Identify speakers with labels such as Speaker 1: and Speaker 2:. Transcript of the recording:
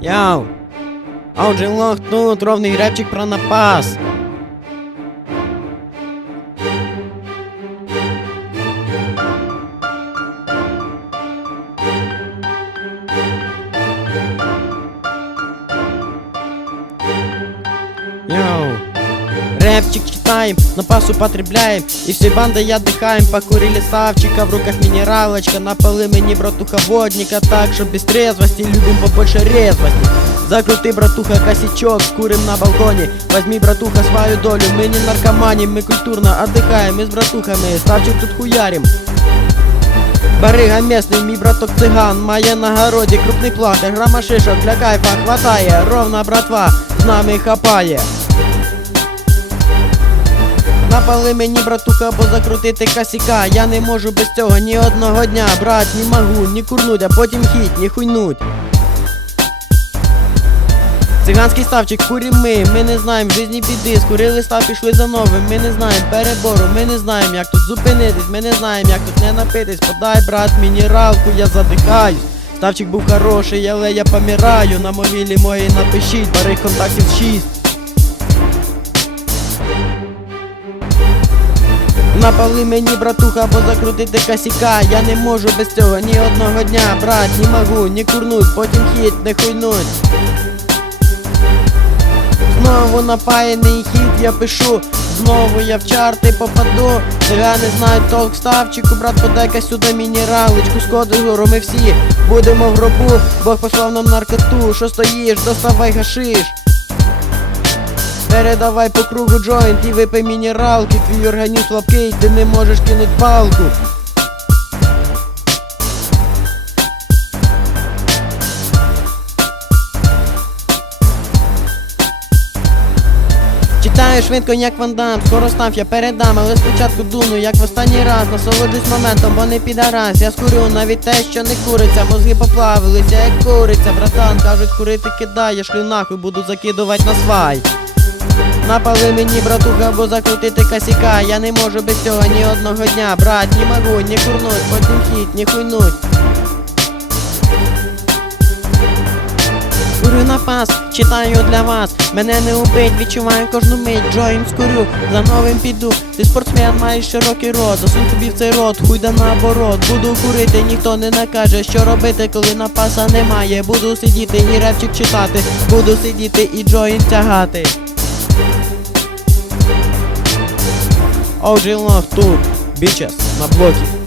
Speaker 1: Яу! Отже, лох тут, ровний репчик про напас. Йоу. Рэпчик читаем, на пас употребляем И всей бандой отдыхаем Покурили Савчика, в руках минералочка На полы мені братуха водника Так, что без трезвости, любим побольше резвости Закрути, братуха, косячок, курим на балконе Возьми, братуха, свою долю Мы не наркомани, мы культурно отдыхаем Мы с братухами, Савчик тут хуярим Барига місний, мій браток циган Має на городі крупний платер Грама шишок для кайфа хватає Ровна братва з нами хапає Напали мені, братуха, бо закрутити косяка. Я не можу без цього ні одного дня. Брат, не могу, ні курнуть, а потім хіть, ні хуйнуть. Циганський ставчик курім ми, ми не знаємо жизні біди, скурили став, пішли за новим, ми не знаємо перебору, ми не знаємо, як тут зупинитись, ми не знаємо, як тут не напитись, подай, брат, мінералку, я задихаюсь. Ставчик був хороший, але я помираю. На мовілі моїй напишіть, барих контактів 6. Напали мені, братуха, бо закрутити косяка Я не можу без цього ні одного дня, брат, не могу, не курнуть, потім хід, не хуйнуть. Знову напаяний хід я пишу, знову я в чарти попаду. Цигани знають толк ставчику, брат, подай-ка сюди мінералочку, сходи гору, ми всі будемо в гробу. Бог послав нам наркоту, що стоїш, доставай гашиш. Передавай по кругу джойнт і випий мінералки, твій організм слабкий, ти не можеш кинуть палку. Читаю швидко, як вандам, скоро став, я передам, але спочатку дуну, як в останній раз, насолоджусь моментом, бо не підарас, я скурю навіть те, що не куриться, мозги поплавилися, як куриця, братан, кажуть, курити кидай, я шлю нахуй, буду закидувати на свай. Напали мені, братуха, бо закрутити косяка. Я не можу без цього ні одного дня. Брат, не могу, не курнуть, потім хід, не хуйнуть. Курю на пас, читаю для вас. Мене не убить, відчуваю кожну мить. Джоїн скурю, за новим піду. Ти спортсмен, маєш широкий рот. Засунь тобі в цей рот, хуй да наоборот. Буду курити, ніхто не накаже Що робити, коли напаса немає. Буду сидіти і репчик читати. Буду сидіти і джоїн тягати OG Love тут, bitches, на блокі